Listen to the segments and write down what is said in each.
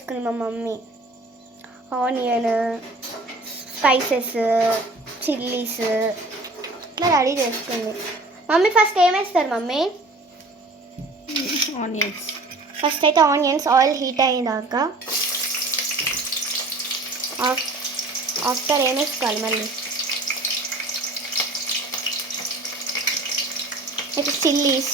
చేసుకుంది మా mummy. Onion, spices, chillies ఇట్లా రెడీ చేసుకుంది. మమ్మీ ఫస్ట్ ఏమేస్తారు మమ్మీ? ఆనియన్స్. ఫస్ట్ అయితే ఆనియన్స్ ఆయిల్ హీట్ అయ్యేదాక ఆఫ్టర్ ఏమేసుకోవాలి మళ్ళీ? అయితే చిల్లీస్,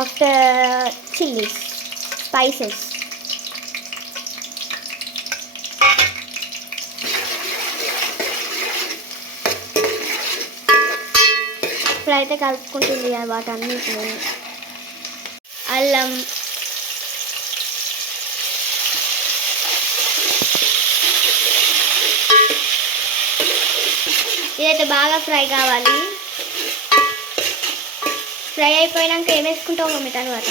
ఆఫ్టర్ చిల్లీస్ స్పైసెస్, ఇప్పుడైతే కలుపుకుంటుంది వాటన్నిటిని. అల్లం, ఇదైతే బాగా ఫ్రై కావాలి. ఫ్రై అయిపోయాక ఏం వేసుకుంటావు మమ్మీ తర్వాత?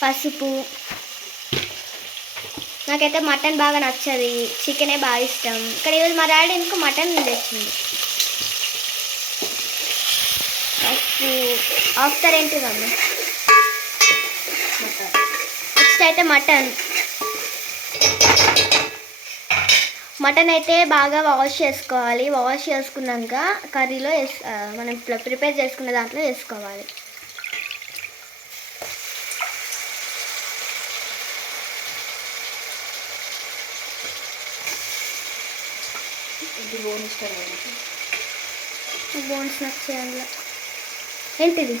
పసుపు. నాకైతే మటన్ బాగా నచ్చది, చికెనే బాగా ఇష్టం. కానీ ఈరోజు మా డాడీ ఎందుకు మటన్ తెచ్చింది. ఆఫ్టర్ ఏంటి మమ్మీ? నెక్స్ట్ అయితే మటన్ అయితే బాగా వాష్ చేసుకోవాలి. వాష్ చేసుకున్నాక కర్రీలో మనం ప్రిపేర్ చేసుకున్న దాంట్లో వేసుకోవాలి. బోన్స్ నచ్చాయి అందులో. ఏంటిది?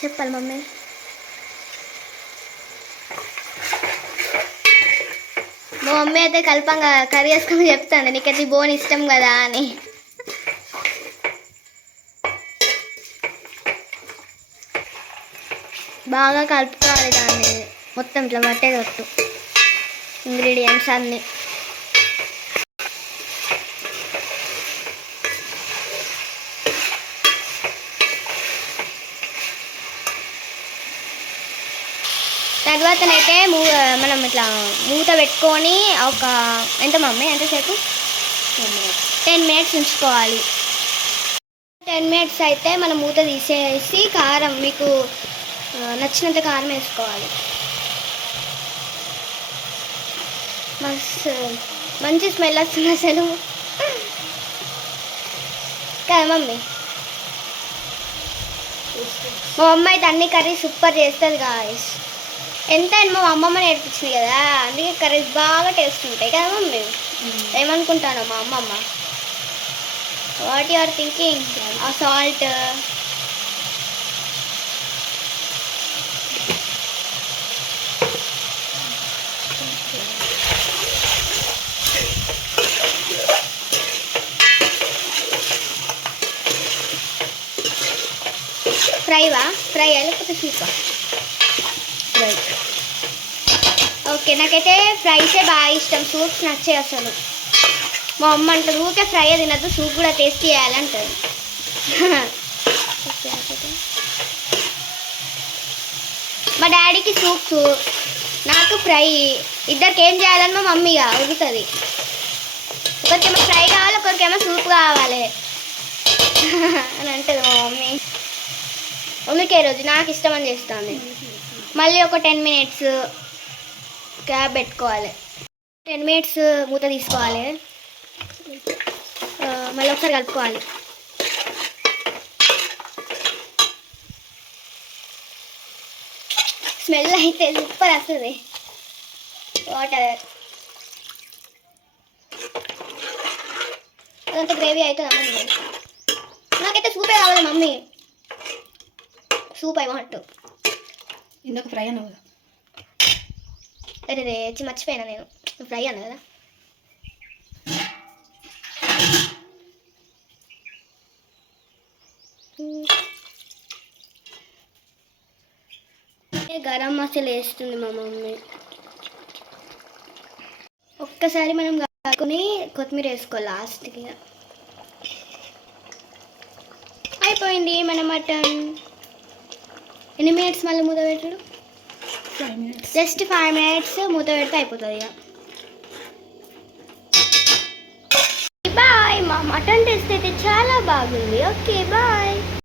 చెప్పాలి మమ్మీ. మా మమ్మీ అయితే కలపంగా కర్రీ వేసుకొని చెప్తాను, నీకైతే బోన్ ఇష్టం కదా అని. బాగా కలుపుకోవాలి దాన్ని మొత్తం ఇట్లా పట్టేటట్టు ఇంగ్రీడియంట్స్ అన్నీ. తర్వాతనైతే మనం ఇట్లా మూత పెట్టుకొని ఒక ఎంత మమ్మీ ఎంతసేపు? 10 minutes ఉంచుకోవాలి. 10 minutes అయితే మనం మూత తీసేసి కారం మీకు నచ్చినంత కారం వేసుకోవాలి. మస్తు మంచి స్మెల్ వస్తుంది అసలు కదా మమ్మీ. మా అమ్మ అయితే అన్ని కర్రీస్ సూపర్ చేస్తుంది గాయస్. ఎంతైనా మా అమ్మమ్మ నేర్పించింది కదా, అందుకే కర్రీస్ బాగా టేస్ట్ ఉంటాయి కదా మమ్మీ. ఏమనుకుంటాను మా అమ్మమ్మ? What you are thinking? ఆ సాల్ట్, ఫ్రై లేకపోతే సూపా? ఫ్రై. ఓకే, నాకైతే ఫ్రైసే బాగా ఇష్టం, సూప్స్ నచ్చాయి అసలు. మా అమ్మ అంటారు ఊరికే ఫ్రై తినద్దు, సూప్ కూడా టేస్ట్ చేయాలంటారు. మా డాడీకి సూప్స్, నాకు ఫ్రై. ఇద్దరికి ఏం చేయాలని మా మమ్మీగా ఉడుతుంది. ఒకరికేమో ఫ్రై కావాలి, ఒకరికేమో సూప్ కావాలి అని అంటుంది మా మమ్మీ. అందుకే రోజు నాకు ఇష్టం అని చేస్తాను. మళ్ళీ ఒక 10 minutes క్యాప్ పెట్టుకోవాలి. 10 minutes మూత తీసుకోవాలి. మళ్ళీ ఒకసారి కలుపుకోవాలి. స్మెల్ అయితే సూపర్ వస్తుంది. వాటర్ అదంతా గ్రేవీ అవుతుంది. నాకైతే సూపే కావాలి మమ్మీ, సూప్ ఐ వాంట్. ఇందాక ఫ్రై అన్నావు కదా? అరే మర్చిపోయినా నేను, ఫ్రై అన్నా కదా. గరం మసాలా వేస్తుంది మా మమ్మీ. ఒక్కసారి మనం కాకుని కొత్తిమీర వేసుకోవాలి లాస్ట్కి. అయిపోయింది మన మటన్. ఎన్ని మినిట్స్ మళ్ళీ మూత పెట్టడు? 5 minutes. జస్ట్ 5 minutes మూత పెడితే అయిపోతుంది ఇక. బాయ్. మా మటన్ టేస్ట్ అయితే చాలా బాగుంది. Okay bye.